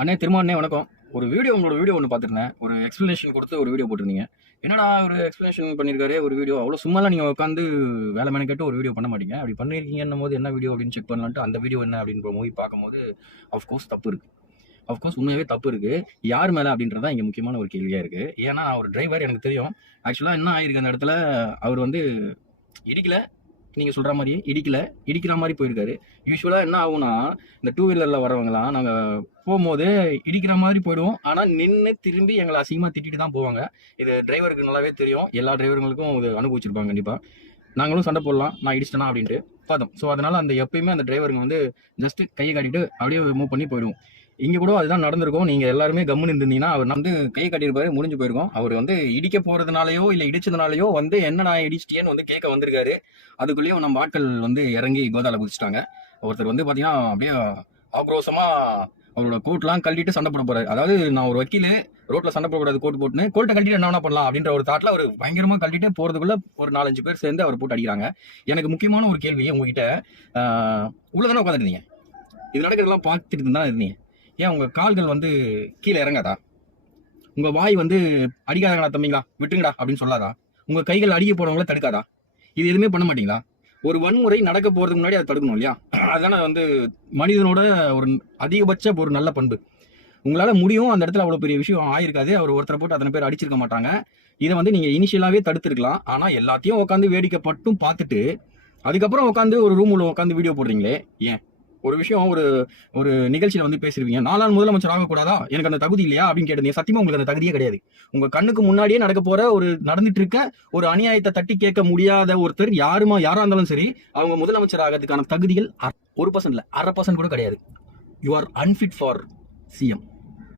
அண்ணே திரும்ப அண்ணே வணக்கம். உங்களோட வீடியோ ஒன்று பார்த்துருந்தேன். ஒரு எக்ஸ்ப்ளனேஷன் கொடுத்து ஒரு வீடியோ போட்டிருந்தீங்க. என்னடா ஒரு எக்ஸ்ப்ளனேஷன் பண்ணியிருக்காரு ஒரு வீடியோ, அவ்வளோ சும்மாலாம் நீங்கள் உட்காந்து வேலை மெனக்கெட்டு ஒரு வீடியோ பண்ண மாட்டீங்க. அப்படி பண்ணியிருக்கீங்கன்னும் போது என்ன வீடியோ அப்படின்னு செக் பண்ணலான்ட்டு அந்த வீடியோ என்ன அப்படின்ற மூவி பார்க்கும்போது அஃப்கோர்ஸ் தப்பு இருக்குது. அஃப்கோர்ஸ் உண்மையாகவே தப்பு இருக்குது. யார் மேலே அப்படின்றது தான் இங்கே முக்கியமான ஒரு கேள்வியாக இருக்குது. ஏன்னா ஒரு டிரைவர் எனக்கு தெரியும். ஆக்சுவலாக என்ன ஆயிருக்கு அந்த இடத்துல, அவர் வந்து இடிக்கல, நீங்கள் சொல்கிற மாதிரியே இடிக்கிற மாதிரி போயிருக்காரு. யூஸ்வலாக என்ன ஆகும்னா, இந்த டூ வீலரில் வரவங்களாம் நாங்கள் போகும்போது இடிக்கிற மாதிரி போயிடுவோம். ஆனால் நின்று திரும்பி எங்களை அசிங்கமாக திட்டிட்டு தான் போவாங்க. இது டிரைவருக்கு நல்லாவே தெரியும். எல்லா டிரைவர்களுக்கும் இது அனுபவிச்சிருப்பாங்க கண்டிப்பாக. நாங்களும் சண்டை போடலாம், நான் இடிச்சிட்டேனா அப்படின்ட்டு பார்த்தோம். ஸோ அதனால் எப்பயுமே அந்த டிரைவருங்க வந்து ஜஸ்ட்டு கையை காட்டிட்டு அப்படியே மூவ் பண்ணி போயிடுவோம். இங்கே கூட அதுதான் நடந்திருக்கும். நீங்கள் எல்லாருமே கம்முன்னு இருந்தீங்கன்னா அவர் வந்து கையை காட்டியிருப்பாரு, முடிஞ்சு போயிருக்கோம். அவர் வந்து இடிக்க போகிறதுனாலையோ இல்லை இடிச்சதுனாலையோ வந்து என்ன நான் இடிச்சிட்டேன்னு வந்து கேட்க வந்திருக்காரு. அதுக்குள்ளேயும் நம்ம ஆட்கள் வந்து இறங்கி கோதால குதிச்சிட்டாங்க. ஒருத்தர் வந்து பார்த்தீங்கன்னா அப்படியே ஆக்ரோஷமாக அவரோட கோட்லாம் கழட்டிட்டு சண்டை போட போறாரு. அதாவது நான் ஒரு வக்கீல், ரோட்ல சண்டை போடக்கூடாது கோட் போட்டுன்னு, கோட்டை கழட்டிட்டு என்ன பண்ணலாம் அப்படின்ற ஒரு தாட்ல அவர் பயங்கரமா கழட்டிட்டு போறதுக்குள்ள ஒரு 4-5 பேர் சேர்ந்து அவர் போட்டு அடிக்கிறாங்க. எனக்கு முக்கியமான ஒரு கேள்வி உங்ககிட்ட, உள்ளதானே உட்காந்துருந்தீங்க, இது நடக்கிறதெல்லாம் பார்த்துட்டு தான் இருந்தீங்க. ஏன் உங்க கால்கள் வந்து கீழே இறங்காதா? உங்க வாய் வந்து அடிக்காதங்களா தம்பிங்களா விட்டுங்கடா அப்படின்னு சொல்லாதா? உங்க கைகள் அடிக்க போறவங்கள தடுக்காதா? இது எதுவுமே பண்ண மாட்டீங்களா? ஒரு வன்முறை நடக்க போறதுக்கு முன்னாடி அதை தடுக்கணும் இல்லையா? அதுதானே வந்து மனிதனோட ஒரு அதிகபட்ச ஒரு நல்ல பண்பு. உங்களால முடியும். அந்த இடத்துல அவ்வளவு பெரிய விஷயம் ஆயிருக்காது. அவர் ஒருத்தரை போட்டு அத்தனை பேர் அடிச்சிருக்க மாட்டாங்க. இதை வந்து நீங்க இனிஷியலாவே தடுத்துருக்கலாம். ஆனா எல்லாத்தையும் உட்காந்து வேடிக்கை பட்டும் பார்த்துட்டு அதுக்கப்புறம் உட்காந்து ஒரு ரூம்ல உட்காந்து வீடியோ போடுறீங்களே ஏன்? ஒரு விஷயம் ஒரு ஒரு நிகழ்ச்சியில வந்து பேசிருவீங்க, நாளான் முதலமைச்சர் ஆகக்கூடாதா, எனக்கு அந்த தகுதி இல்லையா அப்படின்னு கேட்டீங்க. சத்தியமா உங்களுக்கு அந்த தகுதியே கிடையாது. உங்க கண்ணுக்கு முன்னாடியே நடக்க போற ஒரு நடந்துட்டு இருக்க ஒரு அநியாயத்தை தட்டி கேட்க முடியாத ஒருத்தர் யாரா இருந்தாலும் சரி, அவங்க முதலமைச்சர் ஆகிறதுக்கான தகுதிகள் 1% இல்ல 1/2% கூட கிடையாது. You are unfit for CM.